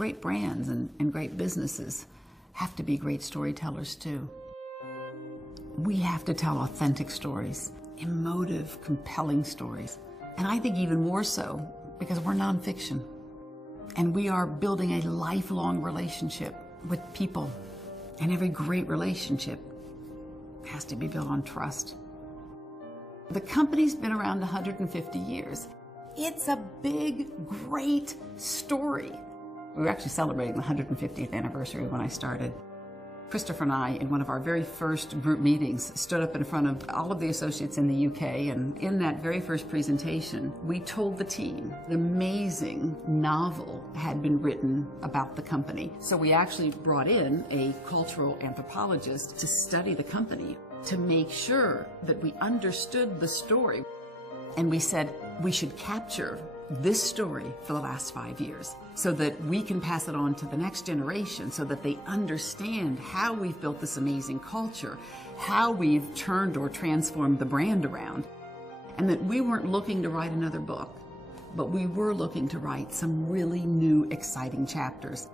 great brands and great businesses have to be great storytellers too. We have to tell authentic stories, emotive, compelling stories. And I think even more so because we're nonfiction. And we are building a lifelong relationship with people. And every great relationship has to be built on trust. The company's been around 150 years. It's a big, great story. We were actually celebrating the 150th anniversary when I started. Christopher and I, in one of our very first group meetings, stood up in front of all of the associates in the UK, and in that very first presentation, we told the team an amazing novel had been written about the company. So we actually brought in a cultural anthropologist to study the company, to make sure that we understood the story. And we said we should capture this story for the last 5 years so that we can pass it on to the next generation so that they understand how we've built this amazing culture, how we've turned or transformed the brand around, and that we weren't looking to write another book, but we were looking to write some really new, exciting chapters.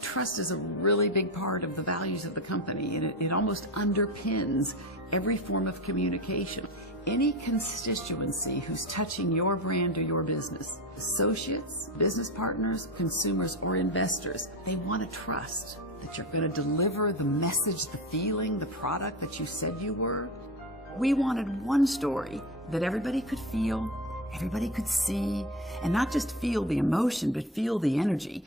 Trust is a really big part of the values of the company, and it almost underpins every form of communication. Any constituency who's touching your brand or your business, associates, business partners, consumers, or investors, they want to trust that you're going to deliver the message, the feeling, the product that you said you were. We wanted one story that everybody could feel, everybody could see, and not just feel the emotion, but feel the energy.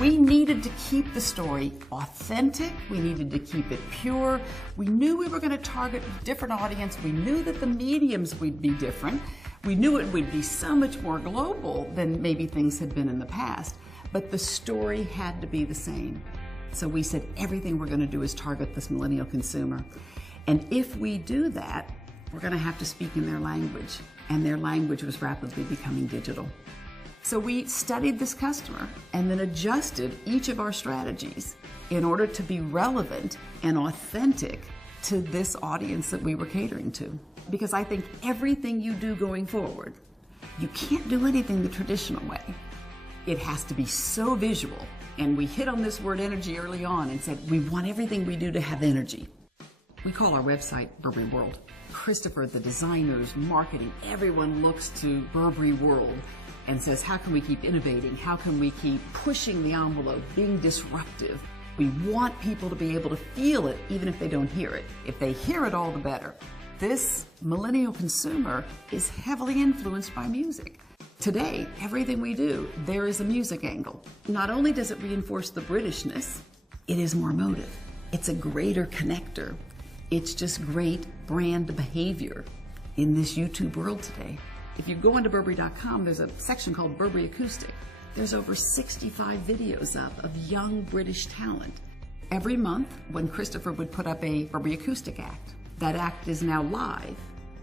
We needed to keep the story authentic. We needed to keep it pure. We knew we were going to target a different audience. We knew that the mediums would be different. We knew it would be so much more global than maybe things had been in the past. But the story had to be the same. So we said everything we're going to do is target this millennial consumer. And if we do that, we're going to have to speak in their language. And their language was rapidly becoming digital. So we studied this customer and then adjusted each of our strategies in order to be relevant and authentic to this audience that we were catering to. Because I think everything you do going forward, you can't do anything the traditional way. It has to be so visual. And we hit on this word energy early on and said, we want everything we do to have energy. We call our website Burberry World. Christopher, the designers, marketing, everyone looks to Burberry World and says, how can we keep innovating? How can we keep pushing the envelope, being disruptive? We want people to be able to feel it even if they don't hear it. If they hear it, all the better. This millennial consumer is heavily influenced by music. Today, everything we do, there is a music angle. Not only does it reinforce the Britishness, it is more emotive. It's a greater connector. It's just great brand behavior in this YouTube world today. If you go onto Burberry.com, there's a section called Burberry Acoustic. There's over 65 videos up of young British talent. Every month, when Christopher would put up a Burberry Acoustic act, that act is now live.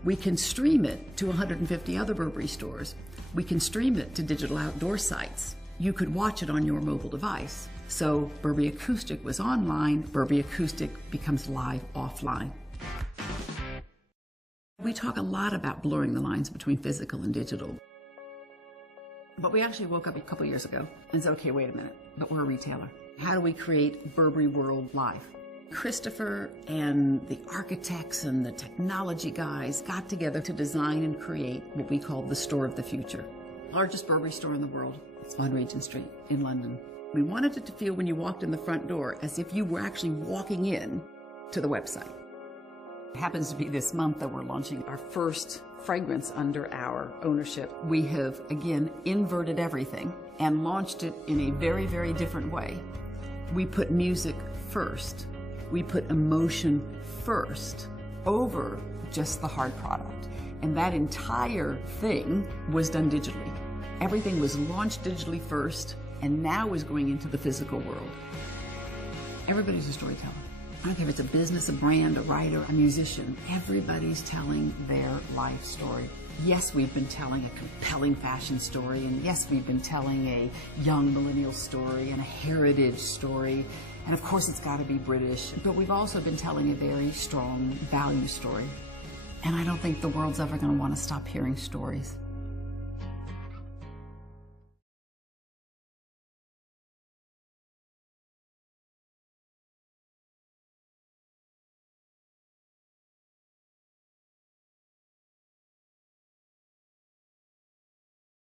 We can stream it to 150 other Burberry stores. We can stream it to digital outdoor sites. You could watch it on your mobile device. So Burberry Acoustic was online, Burberry Acoustic becomes live offline. We talk a lot about blurring the lines between physical and digital. But we actually woke up a couple years ago and said, okay, wait a minute, but we're a retailer. How do we create Burberry World live? Christopher and the architects and the technology guys got together to design and create what we call the Store of the Future. Largest Burberry store in the world. It's on Regent Street in London. We wanted it to feel when you walked in the front door as if you were actually walking in to the website. It happens to be this month that we're launching our first fragrance under our ownership. We have, again, inverted everything and launched it in a very, very different way. We put music first. We put emotion first over just the hard product. And that entire thing was done digitally. Everything was launched digitally first and now is going into the physical world. Everybody's a storyteller. I don't care if it's a business, a brand, a writer, a musician. Everybody's telling their life story. Yes, we've been telling a compelling fashion story, and yes, we've been telling a young millennial story and a heritage story, and of course it's got to be British, but we've also been telling a very strong value story. And I don't think the world's ever going to want to stop hearing stories.